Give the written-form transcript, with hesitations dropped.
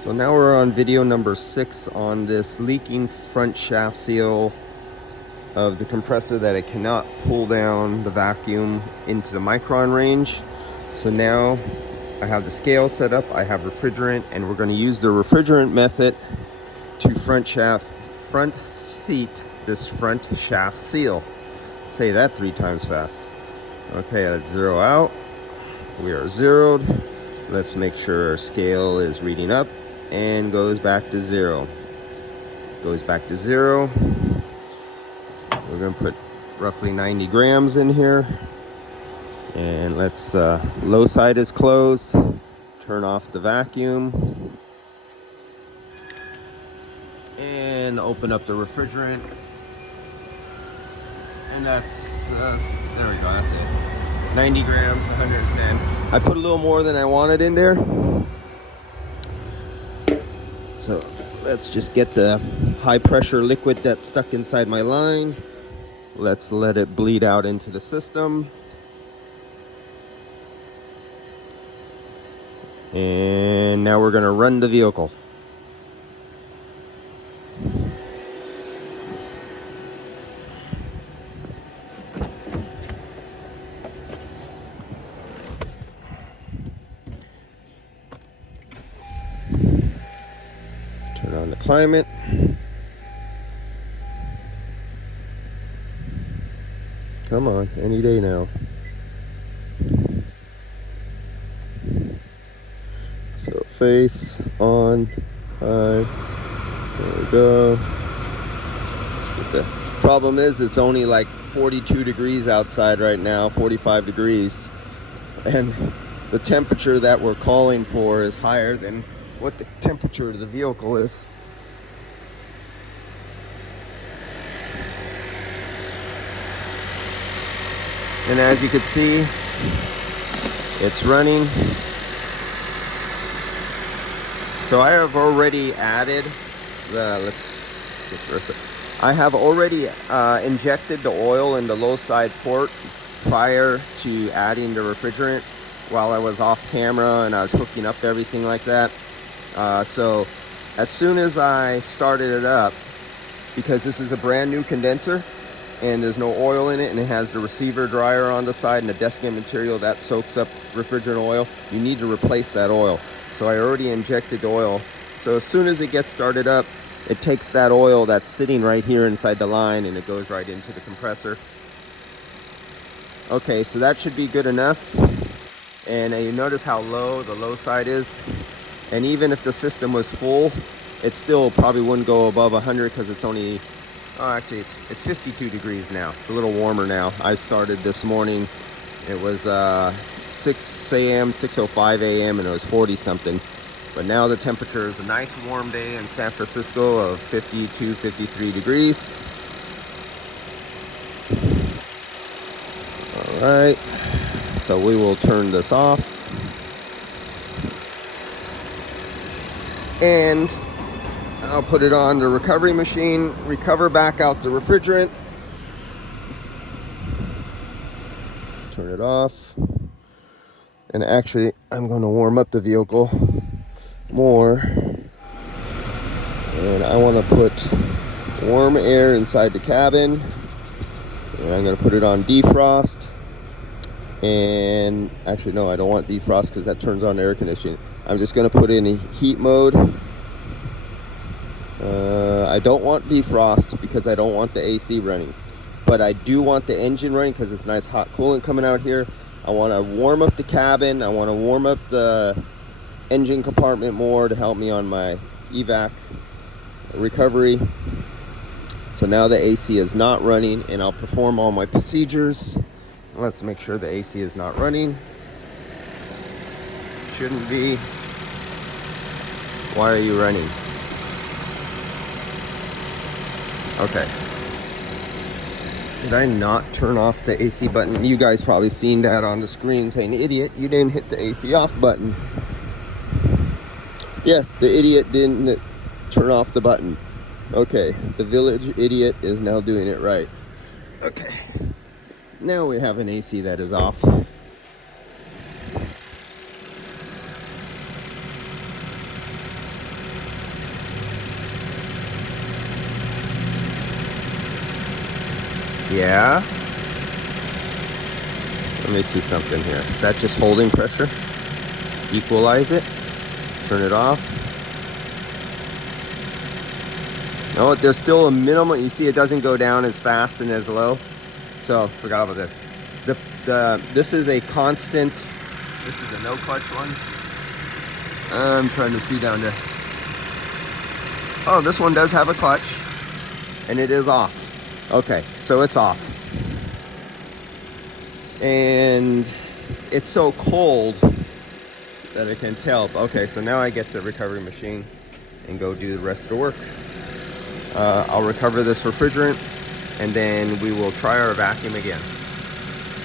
So now we're on video number 6 on this leaking front shaft seal of the compressor that it cannot pull down the vacuum into the micron range. So now I have the scale set up, I have refrigerant, and we're going to use the refrigerant method to front seat this front shaft seal. Say that 3 times fast. Okay, let's zero out. We are zeroed. Let's make sure our scale is reading up and goes back to 0. Goes back to 0. We're going to put roughly 90 grams in here. And let's, low side is closed. Turn off the vacuum. And open up the refrigerant. And that's, there we go, that's it. 90 grams, 110. I put a little more than I wanted in there. So let's just get the high pressure liquid that's stuck inside my line. Let's let it bleed out into the system. And now we're going to run the vehicle. Turn on the climate. Come on, any day now. So face on, high, there we go. Let's get the problem is it's only like 42 degrees outside right now, 45 degrees. And the temperature that we're calling for is higher than what the temperature of the vehicle is. And as you can see, it's running. So I have already added I have already injected the oil in the low side port prior to adding the refrigerant while I was off camera and I was hooking up everything like that. So as soon as I started it up, because this is a brand new condenser and there's no oil in it and it has the receiver dryer on the side and the desiccant material that soaks up refrigerant oil, you need to replace that oil. So I already injected the oil. So as soon as it gets started up, it takes that oil that's sitting right here inside the line and it goes right into the compressor. Okay, so that should be good enough. And you notice how low the low side is. And even if the system was full, it still probably wouldn't go above 100 because it's only, actually it's 52 degrees now. It's a little warmer now. I started this morning. It was 6 a.m., 6:05 a.m. and it was 40 something. But now the temperature is a nice warm day in San Francisco of 52, 53 degrees. All right, so we will turn this off. And I'll put it on the recovery machine, recover back out the refrigerant. Turn it off. And actually, I'm going to warm up the vehicle more. And I want to put warm air inside the cabin. And I'm going to put it on defrost. And actually, no, I don't want defrost because that turns on air conditioning. I'm just going to put in a heat mode. I don't want defrost because I don't want the AC running. But I do want the engine running because it's nice hot coolant coming out here. I want to warm up the cabin. I want to warm up the engine compartment more to help me on my evac recovery. So now the AC is not running and I'll perform all my procedures. Let's make sure the AC is not running. Shouldn't be. Why are you running? Okay. Did I not turn off the AC button? You guys probably seen that on the screen saying, idiot, you didn't hit the AC off button. Yes, the idiot didn't turn off the button. Okay, the village idiot is now doing it right. Okay, now we have an AC that is off. Yeah. Let me see something here. Is that just holding pressure? Let's equalize it. Turn it off. No, there's still a minimum. You see it doesn't go down as fast and as low. So, forgot about that. This is a constant. This is a no clutch one. I'm trying to see down there. Oh, this one does have a clutch. And it is off. Okay, so it's off. And it's so cold that I can tell. Okay, so now I get the recovery machine and go do the rest of the work. I'll recover this refrigerant and then we will try our vacuum again.